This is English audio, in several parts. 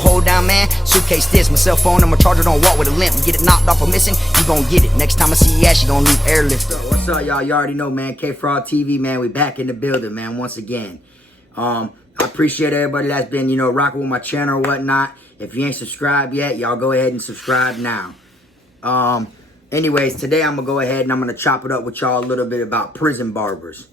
Hold down, man, suitcase this, my cell phone and my charger, don't walk with a limp. Get it knocked off or missing, you gon' get it. Next time I see you ass, you gon' leave airlift. What's up, y'all? You already know, man. KFROG TV, man. We back in the building, man, once again. I appreciate everybody that's been, you know, rocking with my channel or whatnot. If you ain't subscribed yet, y'all go ahead and subscribe now. Anyways, today I'm gonna go ahead and I'm gonna chop it up with y'all a little bit about prison barbers.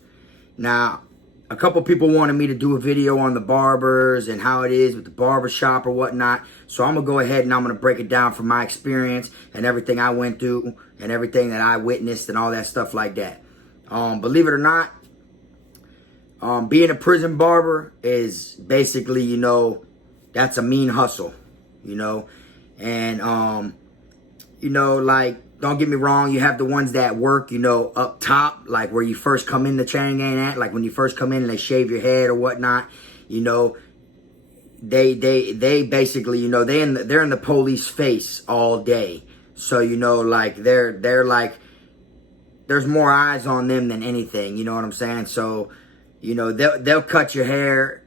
Now, a couple people wanted me to do a video on the barbers and how it is with the barbershop or whatnot. So I'm going to go ahead and I'm going to break it down from my experience and everything I went through and everything that I witnessed and all that stuff like that. Believe it or not, being a prison barber is basically, you know, that's a mean hustle, you know. And, you know, like, don't get me wrong, you have the ones that work, you know, up top, like where you first come in the chain gang at, like when you first come in and they shave your head or whatnot, you know, they basically, you know, they're in the police face all day. So, you know, like they're like, there's more eyes on them than anything, you know what I'm saying? So, you know, they'll cut your hair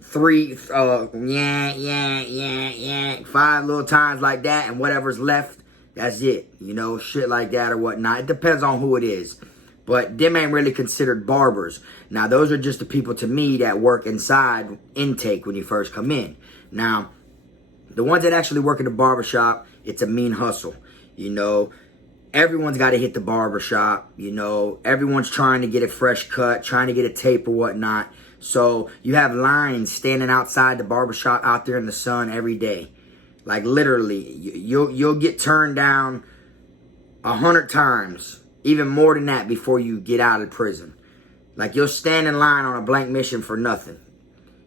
5 little times like that, and whatever's left, that's it, you know, shit like that or whatnot. It depends on who it is. But them ain't really considered barbers. Now, those are just the people to me that work inside intake when you first come in. Now, the ones that actually work in the barbershop, it's a mean hustle. You know, everyone's got to hit the barbershop. You know, everyone's trying to get a fresh cut, trying to get a tape or whatnot. So you have lines standing outside the barbershop out there in the sun every day. Like literally, you'll get turned down 100 times, even more than that, before you get out of prison. Like you'll stand in line on a blank mission for nothing.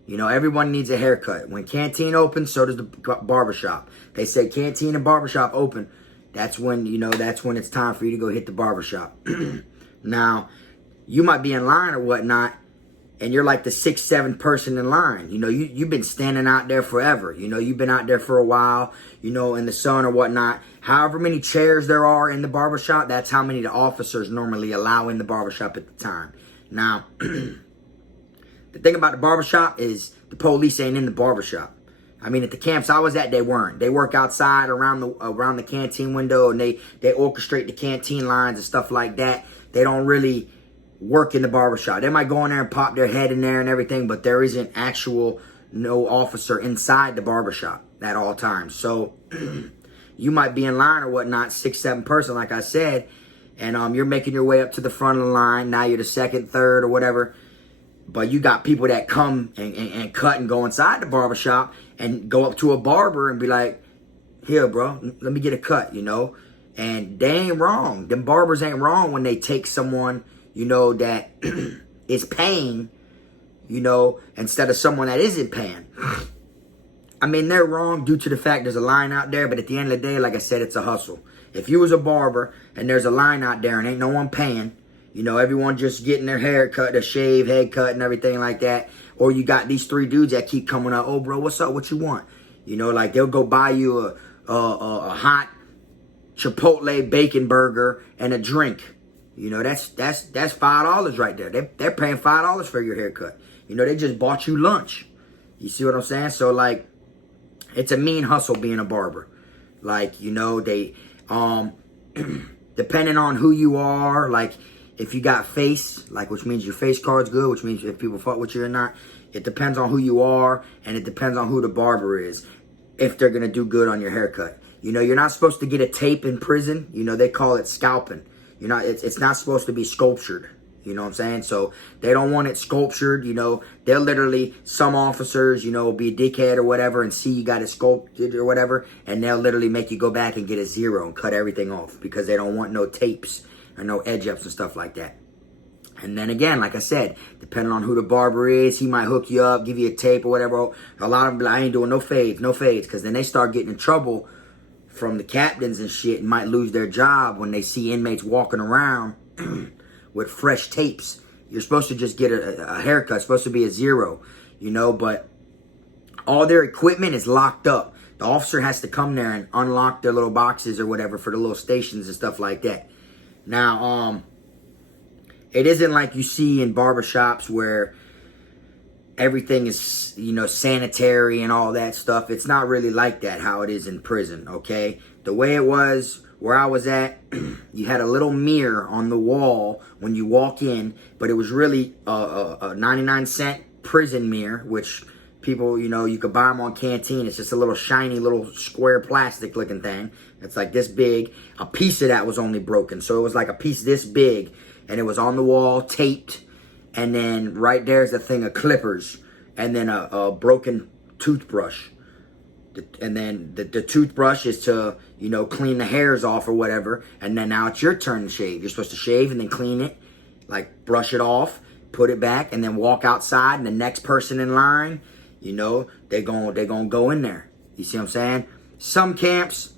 You know, everyone needs a haircut. When canteen opens, so does the barbershop. They say canteen and barbershop open. That's when, you know, that's when it's time for you to go hit the barbershop. Now, you might be in line or whatnot, and you're like the 6th, 7th person in line. You know, you've been standing out there forever. You know, you've been out there for a while, you know, in the sun or whatnot. However many chairs there are in the barbershop, that's how many the officers normally allow in the barbershop at the time. Now, the thing about the barbershop is the police ain't in the barbershop. I mean, at the camps I was at, they weren't. They work outside around the canteen window, and they orchestrate the canteen lines and stuff like that. They don't really work in the barbershop. They might go in there and pop their head in there and everything, but there isn't no officer inside the barbershop at all times. So you might be in line or whatnot, 6th, 7th person, like I said, and you're making your way up to the front of the line. Now you're the 2nd, 3rd, or whatever. But you got people that come and cut and go inside the barbershop and go up to a barber and be like, here, bro, let me get a cut, you know? And they ain't wrong. Them barbers ain't wrong when they take someone, you know, that is paying, you know, instead of someone that isn't paying. I mean, they're wrong due to the fact there's a line out there, but at the end of the day, like I said, it's a hustle. If you was a barber and there's a line out there and ain't no one paying, you know, everyone just getting their hair cut, a shave, head cut, and everything like that, or you got these 3 dudes that keep coming up, oh, bro, what's up, what you want? You know, like they'll go buy you a hot Chipotle bacon burger and a drink. You know, that's $5 right there. They're paying $5 for your haircut. You know, they just bought you lunch. You see what I'm saying? So, like, it's a mean hustle being a barber. Like, you know, they, depending on who you are, like, if you got face, like, which means your face card's good, which means if people fuck with you or not, it depends on who you are, and it depends on who the barber is, if they're going to do good on your haircut. You know, you're not supposed to get a tape in prison. You know, they call it scalping. You know, it's not supposed to be sculptured. You know what I'm saying? So they don't want it sculptured. You know, they'll literally, some officers, you know, be a dickhead or whatever and see you got it sculpted or whatever, and they'll literally make you go back and get a 0 and cut everything off because they don't want no tapes or no edge ups and stuff like that. And then again, like I said, depending on who the barber is, he might hook you up, give you a tape or whatever. A lot of them be like, I ain't doing no fades, because then they start getting in trouble from the captains and shit and might lose their job when they see inmates walking around with fresh tapes. You're supposed to just get a haircut. It's supposed to be a 0, you know, but all their equipment is locked up. The officer has to come there and unlock their little boxes or whatever for the little stations and stuff like that. Now, it isn't like you see in barbershops where everything is, you know, sanitary and all that stuff. It's not really like that how it is in prison, okay? The way it was where I was at, you had a little mirror on the wall when you walk in, but it was really a 99-cent prison mirror, which people, you know, you could buy them on Canteen. It's just a little shiny little square plastic looking thing. It's like this big. A piece of that was only broken. So it was like a piece this big, and it was on the wall, taped. And then right there's a thing of clippers, and then a broken toothbrush. And then the toothbrush is to, you know, clean the hairs off or whatever. And then now it's your turn to shave. You're supposed to shave and then clean it, like brush it off, put it back, and then walk outside. And the next person in line, you know, they're gonna go in there. You see what I'm saying? Some camps,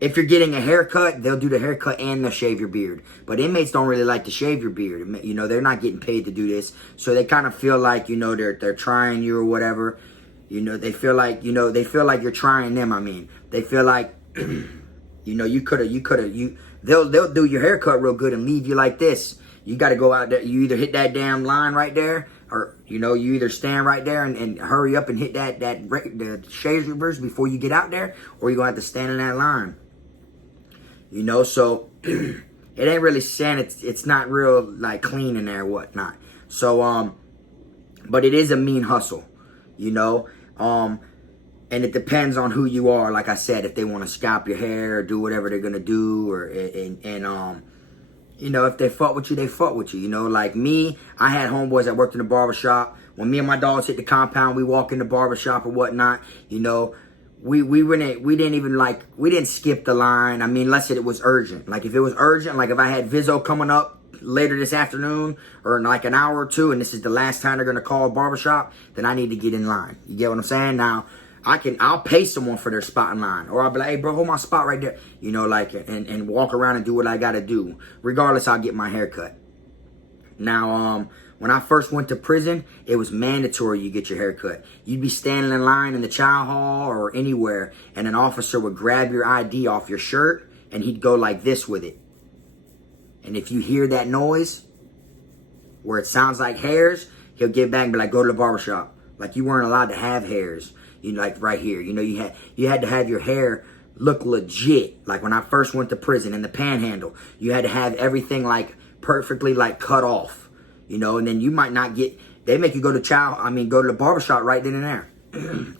if you're getting a haircut, they'll do the haircut and they'll shave your beard. But inmates don't really like to shave your beard. You know, they're not getting paid to do this. So they kind of feel like, you know, they're trying you or whatever. You know, they feel like, you know, they feel like you're trying them, I mean. They feel like, you know, they'll do your haircut real good and leave you like this. You got to go out there. You either hit that damn line right there, or, you know, you either stand right there and hurry up and hit the shave reverse before you get out there, or you're going to have to stand in that line. You know, so it ain't really it's not real, like, clean in there or whatnot. So, but it is a mean hustle, you know. And it depends on who you are. Like I said, if they want to scalp your hair or do whatever they're gonna do, or you know, if they fuck with you, they fuck with you. You know, like me, I had homeboys that worked in the barbershop. When me and my dogs hit the compound, we walk in the barbershop or whatnot. You know, we didn't skip the line. I mean, unless it was urgent. Like if it was urgent, like if I had Vizzo coming up later this afternoon or in like an hour or two, and this is the last time they're gonna call a barbershop, then I need to get in line. You get what I'm saying? Now, I'll pay someone for their spot in line, or I'll be like, hey bro, hold my spot right there. You know, like, and walk around and do what I gotta do. Regardless, I'll get my hair cut. Now, when I first went to prison, it was mandatory you get your hair cut. You'd be standing in line in the chow hall or anywhere, and an officer would grab your ID off your shirt, and he'd go like this with it. And if you hear that noise, where it sounds like hairs, he'll get back and be like, go to the barbershop. Like you weren't allowed to have hairs. You like right here. You know, you had to have your hair look legit. Like when I first went to prison in the Panhandle, you had to have everything like perfectly like cut off. You know, and then you might not get, they make you go to the barbershop right then and there.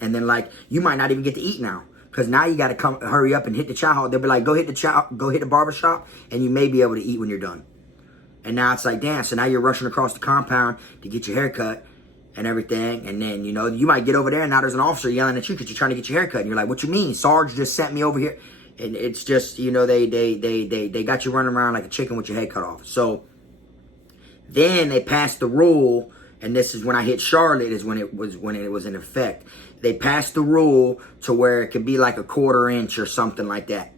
And then like, you might not even get to eat now. Because now you got to hurry up and hit the chow hall. They'll be like, go hit the barbershop, and you may be able to eat when you're done. And now it's like, damn, so now you're rushing across the compound to get your hair cut and everything. And then, you know, you might get over there, and now there's an officer yelling at you because you're trying to get your hair cut. And you're like, what you mean? Sarge just sent me over here. And it's just, you know, they got you running around like a chicken with your head cut off. So then they passed the rule, and this is when I hit Charlotte, is when it was in effect. They passed the rule to where it could be like a 1/4 inch or something like that.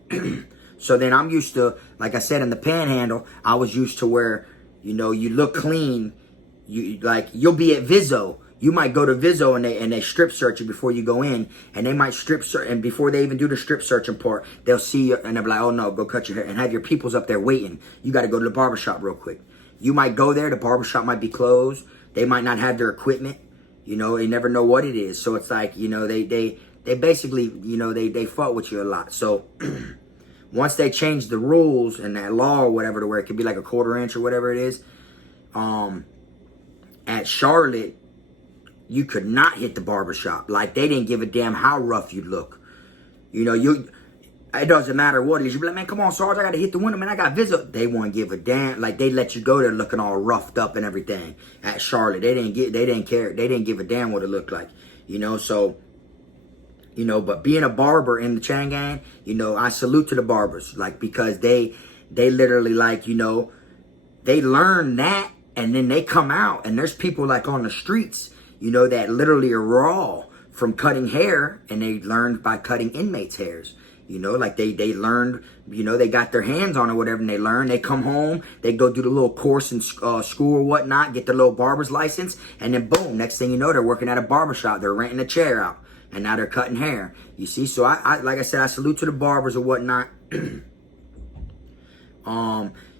So then I'm used to, like I said, in the Panhandle, I was used to where, you know, you look clean. You'll be at Vizzo. You might go to Vizzo and they strip search you before you go in, and they might strip search, and before they even do the strip searching part, they'll see you and they'll be like, oh no, go cut your hair, and have your peoples up there waiting. You got to go to the barbershop real quick. You might go there, the barbershop might be closed. They might not have their equipment. You know, they never know what it is. So it's like, you know, they basically, you know, they fuck with you a lot. So once they change the rules and that law or whatever to where it could be like a 1/4 inch or whatever it is, at Charlotte, you could not hit the barbershop. Like, they didn't give a damn how rough you look. You know, it doesn't matter what it is. You be like, man, come on, Sarge, I got to hit the window, man. I got Vizzo. They won't give a damn. Like, they let you go there looking all roughed up and everything. At Charlotte, they didn't care. They didn't give a damn what it looked like. You know, so, you know, but being a barber in the chain gang, you know, I salute to the barbers. Like, because they literally, like, you know, they learn that, and then they come out, and there's people like on the streets, you know, that literally are raw from cutting hair, and they learned by cutting inmates' hairs. You know, like they learned, you know, they got their hands on it or whatever, and they learn. They come home, they go do the little course in school or whatnot, get their little barber's license, and then boom, next thing you know, they're working at a barbershop. They're renting a chair out, and now they're cutting hair. You see, so I like I said, I salute to the barbers or whatnot.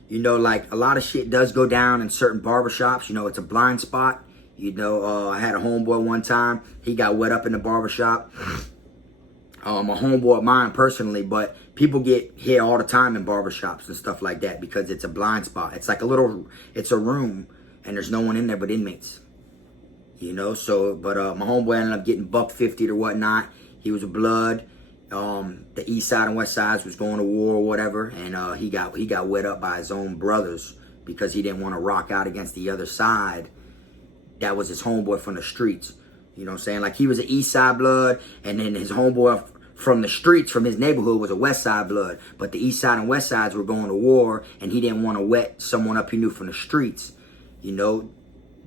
You know, like a lot of shit does go down in certain barbershops. You know, it's a blind spot. You know, I had a homeboy one time. He got wet up in the barbershop. A homeboy of mine personally, but people get hit all the time in barbershops and stuff like that because it's a blind spot. It's like it's a room and there's no one in there but inmates. You know, so, but my homeboy ended up getting $150 or whatnot. He was a blood. The east side and west sides was going to war or whatever, and he got wet up by his own brothers because he didn't want to rock out against the other side. That was his homeboy from the streets. You know what I'm saying? Like, he was an east side blood, and then his homeboy from the streets, from his neighborhood, was a west side blood. But the east side and west sides were going to war, and he didn't want to wet someone up he knew from the streets, you know,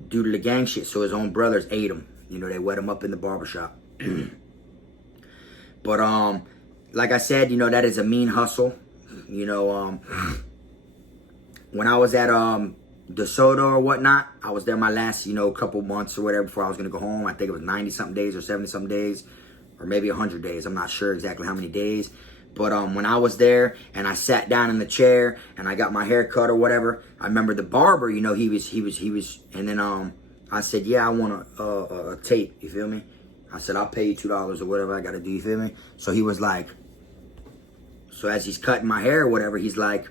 due to the gang shit. So his own brothers ate him. You know, they wet him up in the barbershop. But, like I said, you know, that is a mean hustle. You know, when I was at, DeSoto or whatnot, I was there my last, you know, couple months or whatever before I was going to go home. I think it was 90-something days or 70-something days, or maybe 100 days. I'm not sure exactly how many days. But when I was there and I sat down in the chair and I got my hair cut or whatever, I remember the barber, you know, he was, and then I said, yeah, I want a tape, you feel me? I said, I'll pay you $2 or whatever I got to do, you feel me? So he was like, so as he's cutting my hair or whatever, he's like,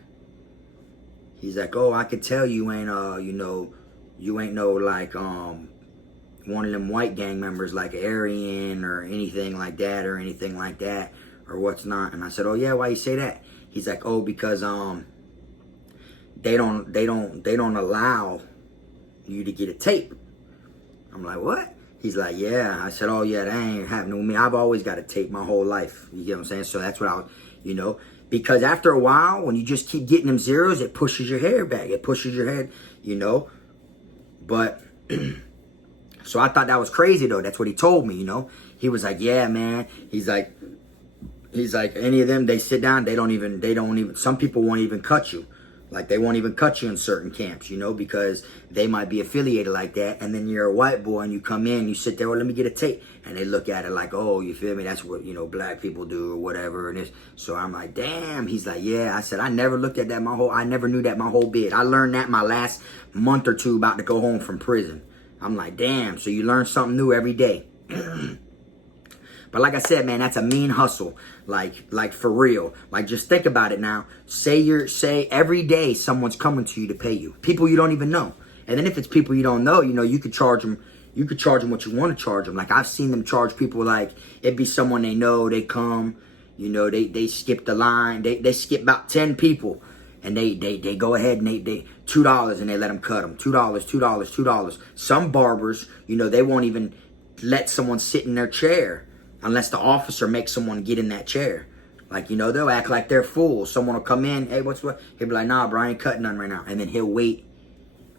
oh, I could tell you ain't, you know, you ain't no, like, one of them white gang members like Aryan or anything like that or what's not. And I said, oh yeah, why you say that? He's like, oh, because they don't allow you to get a tape. I'm like, what? He's like, yeah. I said, oh yeah, that ain't happening with me. I've always got a tape my whole life. You get what I'm saying? So that's what I, you know, because after a while, when you just keep getting them zeros, it pushes your hair back. It pushes your head, you know. But so I thought that was crazy though. That's what he told me, you know. He was like, yeah, man. He's like, any of them, they sit down, they don't even, some people won't even cut you. Like, they won't even cut you in certain camps, you know, because they might be affiliated like that. And then you're a white boy and you come in, you sit there, well, let me get a tape. And they look at it like, oh, you feel me? That's what, you know, black people do or whatever. And so I'm like, damn. He's like, yeah. I said, I never looked at that I never knew that my whole bit. I learned that my last month or two about to go home from prison. I'm like, damn. So you learn something new every day. But like I said, man, that's a mean hustle. Like for real. Like, just think about it now. Say every day someone's coming to you to pay you. People you don't even know. And then if it's people you don't know, you know, you could charge them what you want to charge them. Like, I've seen them charge people, like, it'd be someone they know, they come, you know, they skip the line. They skip about 10 people. And they go ahead and they $2 and they let them cut them. $2. Some barbers, you know, they won't even let someone sit in their chair unless the officer makes someone get in that chair. Like, you know, they'll act like they're full. Someone will come in, hey, what's what? He'll be like, nah, bro, I ain't cutting none right now. And then he'll wait.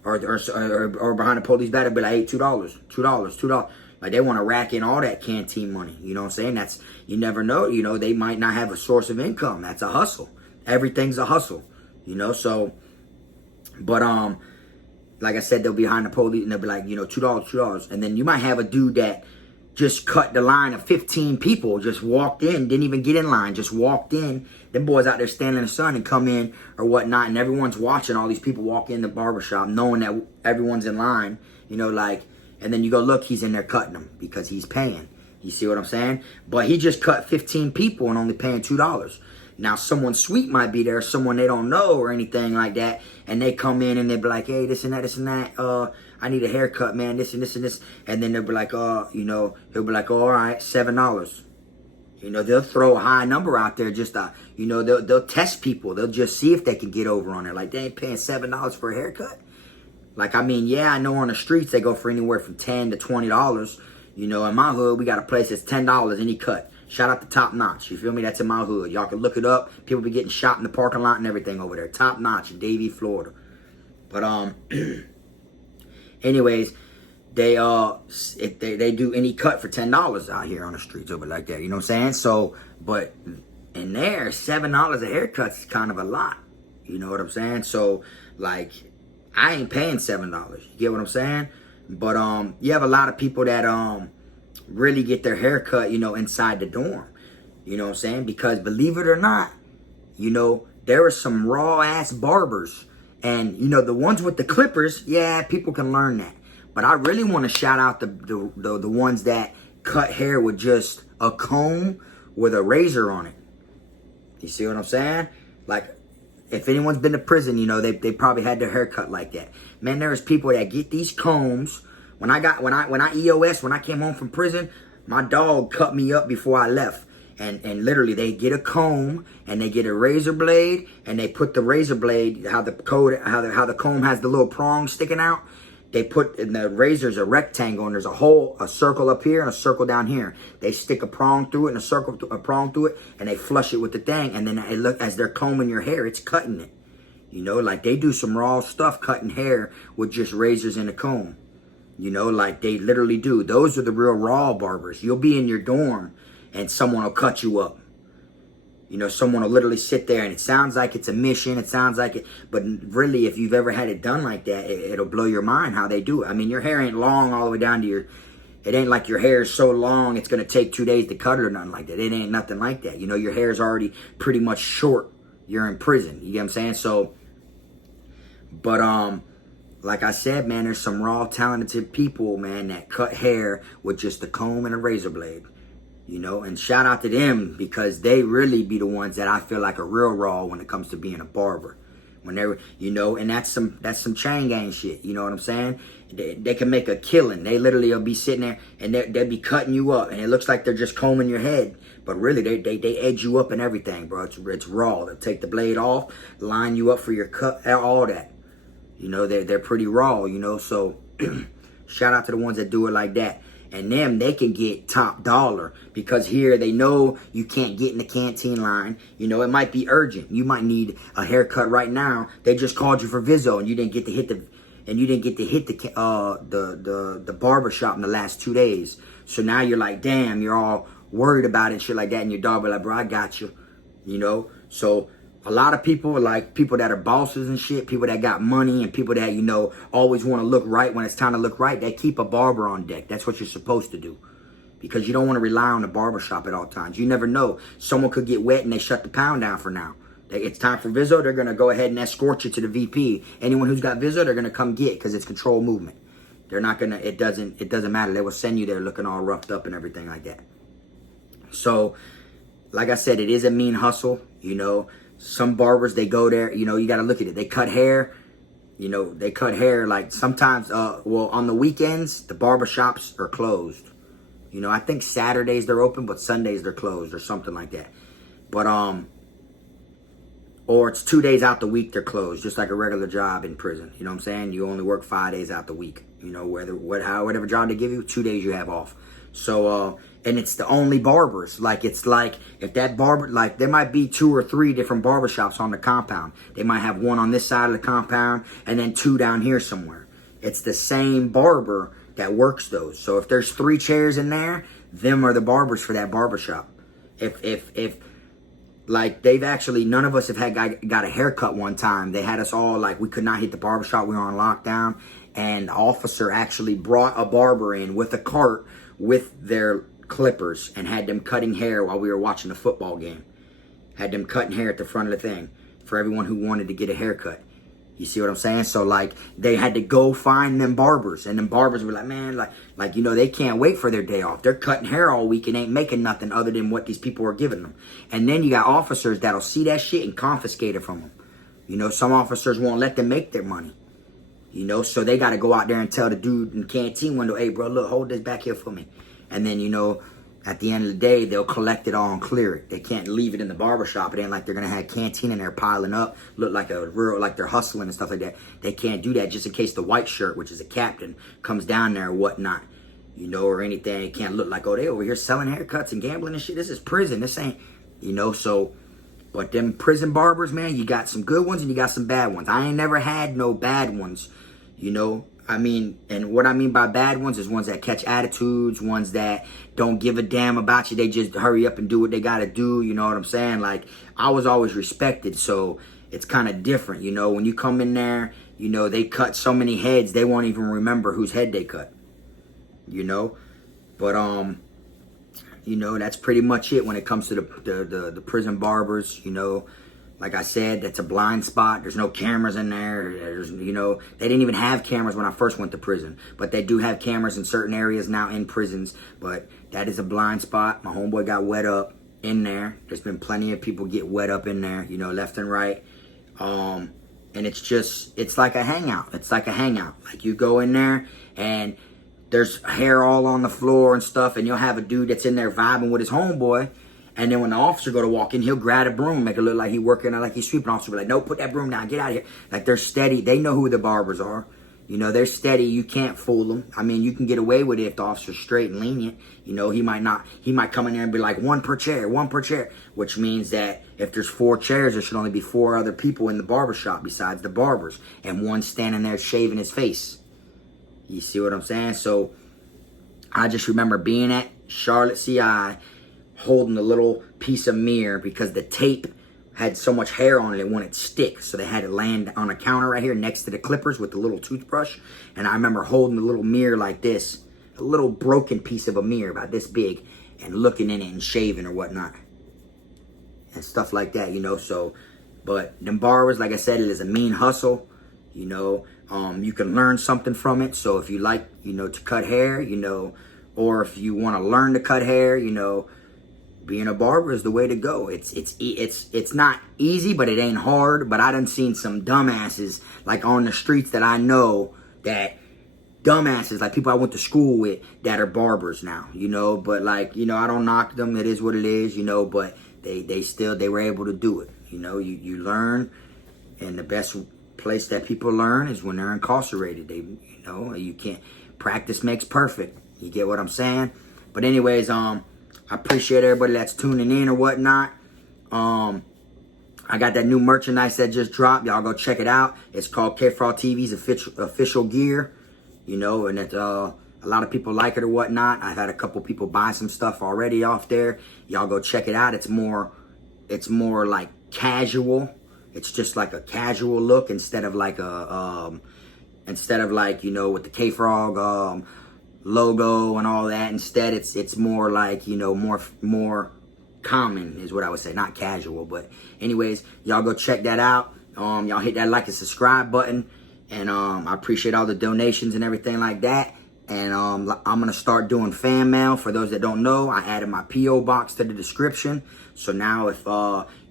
Or behind the police battle, be like, hey, $2. Like, they want to rack in all that canteen money. You know what I'm saying? You never know. You know, they might not have a source of income. That's a hustle. Everything's a hustle. You know, so, but, like I said, they'll be behind the police and they'll be like, you know, $2. And then you might have a dude that just cut the line of 15 people, just walked in, didn't even get in line, just walked in. Them boys out there standing in the sun and come in or whatnot, and everyone's watching all these people walk in the barbershop knowing that everyone's in line, you know, like, and then you go, look, he's in there cutting them because he's paying. You see what I'm saying? But he just cut 15 people and only paying $2. Now, someone sweet might be there, someone they don't know or anything like that, and they come in and they be like, hey, this and that, I need a haircut, man, this and this and this. And then they'll be like, you know, he'll be like, oh, all right, $7. You know, they'll throw a high number out there just, you know, they'll test people. They'll just see if they can get over on it. Like, they ain't paying $7 for a haircut. Like, I mean, yeah, I know on the streets they go for anywhere from $10 to $20. You know, in my hood, we got a place that's $10 any cut. Shout out to Top Notch. You feel me? That's in my hood. Y'all can look it up. People be getting shot in the parking lot and everything over there. Top Notch in Davie, Florida. But, anyways, they do any cut for $10 out here on the streets over like that. You know what I'm saying? So, but in there, $7 a haircut is kind of a lot. You know what I'm saying? So, like, I ain't paying $7. You get what I'm saying? But you have a lot of people that really get their hair cut, you know, inside the dorm. You know what I'm saying? Because believe it or not, you know, there are some raw ass barbers. And, you know, the ones with the clippers, yeah, people can learn that. But I really want to shout out the ones that cut hair with just a comb with a razor on it. You see what I'm saying? Like, if anyone's been to prison, you know, they probably had their hair cut like that. Man, there's people that get these combs. When I came home from prison, my dog cut me up before I left. And literally they get a comb and they get a razor blade and they put the razor blade, how the comb has the little prong sticking out. They put in the razor's a rectangle and there's a circle up here and a circle down here. They stick a prong through it and a prong through it and they flush it with the thing. And then it look, as they're combing your hair, it's cutting it. You know, like they do some raw stuff cutting hair with just razors and a comb. You know, like they literally do. Those are the real raw barbers. You'll be in your dorm and someone will cut you up. You know, someone will literally sit there and it sounds like it's a mission. It sounds like it. But really, if you've ever had it done like that, it'll blow your mind how they do it. I mean, your hair ain't long all the way down to your... It ain't like your hair is so long it's going to take 2 days to cut it or nothing like that. It ain't nothing like that. You know, your hair is already pretty much short. You're in prison. You get what I'm saying? So, but, like I said, man, there's some raw, talented people, man, that cut hair with just a comb and a razor blade. You know, and shout out to them because they really be the ones that I feel like are real raw when it comes to being a barber. When they're, you know, and that's some chain gang shit. You know what I'm saying? They can make a killing. They literally will be sitting there and they'll be cutting you up, and it looks like they're just combing your head, but really they edge you up and everything, bro. It's raw. They'll take the blade off, line you up for your cut, all that. You know, they're pretty raw. You know, so shout out to the ones that do it like that. And them, they can get top dollar because here they know you can't get in the canteen line. You know, it might be urgent. You might need a haircut right now. They just called you for Vizzo and you didn't get to hit the barbershop in the last 2 days. So now you're like, damn, you're all worried about it and shit like that. And your dog be like, bro, I got you. You know, so a lot of people, like people that are bosses and shit, people that got money and people that, you know, always want to look right when it's time to look right, they keep a barber on deck. That's what you're supposed to do. Because you don't want to rely on the barbershop at all times. You never know. Someone could get wet and they shut the pound down for now. It's time for Vizzo, they're going to go ahead and escort you to the VP. Anyone who's got Vizzo, they're going to come get because it's controlled movement. They're not going to, it doesn't matter. They will send you there looking all roughed up and everything like that. So, like I said, it is a mean hustle, you know. Some barbers, they go there, you know, you got to look at it. They cut hair, you know, they cut hair like sometimes, well, on the weekends, the barbershops are closed. You know, I think Saturdays they're open, but Sundays they're closed or something like that. But, or it's 2 days out the week they're closed, just like a regular job in prison. You know what I'm saying? You only work 5 days out the week. You know, whatever job they give you, 2 days you have off. So, and it's the only barbers. Like, it's like, if that barber, like, there might be 2 or 3 different barbershops on the compound. They might have one on this side of the compound and then 2 down here somewhere. It's the same barber that works those. So if there's 3 chairs in there, them are the barbers for that barbershop. If like, they've actually, none of us have got a haircut one time. They had us all, like, we could not hit the barbershop. We were on lockdown. And the officer actually brought a barber in with a cart with their clippers and had them cutting hair while we were watching the football game. Had them cutting hair at the front of the thing for everyone who wanted to get a haircut. You see what I'm saying? So, like, they had to go find them barbers. And them barbers were like, man, like, you know, they can't wait for their day off. They're cutting hair all week and ain't making nothing other than what these people are giving them. And then you got officers that'll see that shit and confiscate it from them. You know, some officers won't let them make their money. You know, so they got to go out there and tell the dude in the canteen window, hey, bro, look, hold this back here for me. And then, you know, at the end of the day, they'll collect it all and clear it. They can't leave it in the barbershop. It ain't like they're going to have canteen in there piling up, look like a real, like they're hustling and stuff like that. They can't do that just in case the white shirt, which is a captain, comes down there or whatnot, you know, or anything. It can't look like, oh, they over here selling haircuts and gambling and shit. This is prison. This ain't, you know, so, but them prison barbers, man, you got some good ones and you got some bad ones. I ain't never had no bad ones, you know. I mean, and what I mean by bad ones is ones that catch attitudes, ones that don't give a damn about you. They just hurry up and do what they got to do. You know what I'm saying? Like, I was always respected, so it's kind of different. You know, when you come in there, you know, they cut so many heads, they won't even remember whose head they cut. You know? But, you know, that's pretty much it when it comes to the prison barbers, you know. Like I said, that's a blind spot. There's no cameras in there. There's, you know, they didn't even have cameras when I first went to prison. But they do have cameras in certain areas now in prisons. But that is a blind spot. My homeboy got wet up in there. There's been plenty of people get wet up in there, you know, left and right. And it's just, it's like a hangout. It's like a hangout. Like you go in there and there's hair all on the floor and stuff. And you'll have a dude that's in there vibing with his homeboy. And then when the officer go to walk in, he'll grab a broom, make it look like he working, like he's sweeping. Officer be like, no, put that broom down, get out of here. Like they're steady. They know who the barbers are. You know, they're steady. You can't fool them. I mean, you can get away with it if the officer's straight and lenient. You know, he might come in there and be like, one per chair, which means that if there's 4 chairs, there should only be 4 other people in the barbershop besides the barbers, and one standing there shaving his face. You see what I'm saying? So I just remember being at Charlotte CI, holding a little piece of mirror because the tape had so much hair on it, it wouldn't stick. So they had it land on a counter right here next to the clippers with the little toothbrush. And I remember holding the little mirror like this, a little broken piece of a mirror about this big, and looking in it and shaving or whatnot. And stuff like that, you know. So, but them barbers, like I said, it is a mean hustle, you know. You can learn something from it. So if you like, you know, to cut hair, you know, or if you want to learn to cut hair, you know, being a barber is the way to go. It's not easy, but it ain't hard. But I done seen some dumbasses like on the streets that I know, that dumbasses, like people I went to school with, that are barbers now, you know. But like, you know, I don't knock them. It is what it is, you know. But they were able to do it. You know, you learn, and the best place that people learn is when they're incarcerated. You know, you can't, practice makes perfect. You get what I'm saying? But anyways, I appreciate everybody that's tuning in or whatnot. I got that new merchandise that just dropped. Y'all go check it out. It's called KFROG TV's official gear. You know, and a lot of people like it or whatnot. I've had a couple people buy some stuff already off there. Y'all go check it out. It's more like casual. It's just like a casual look instead of like a you know, with the KFROG logo and all that. Instead, it's more like, you know, more common is what I would say, not casual. But anyways, y'all go check that out. Y'all hit that like and subscribe button, and I appreciate all the donations and everything like that. And I'm gonna start doing fan mail. For those that don't know, I added my PO box to the description. So now if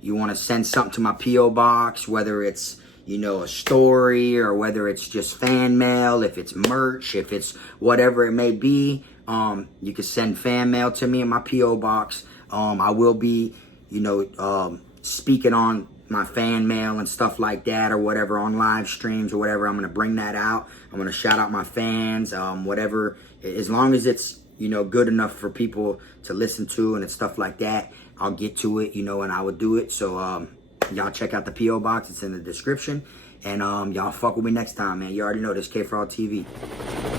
you want to send something to my PO box, whether it's, you know, a story, or whether it's just fan mail, if it's merch, if it's whatever it may be, you can send fan mail to me in my P.O. box. I will be, you know, speaking on my fan mail and stuff like that, or whatever, on live streams or whatever. I'm going to bring that out. I'm going to shout out my fans, whatever, as long as it's, you know, good enough for people to listen to and stuff like that, I'll get to it, you know, and I would do it. So, y'all check out the P.O. box. It's in the description. And y'all fuck with me next time, man. You already know this KFROG TV.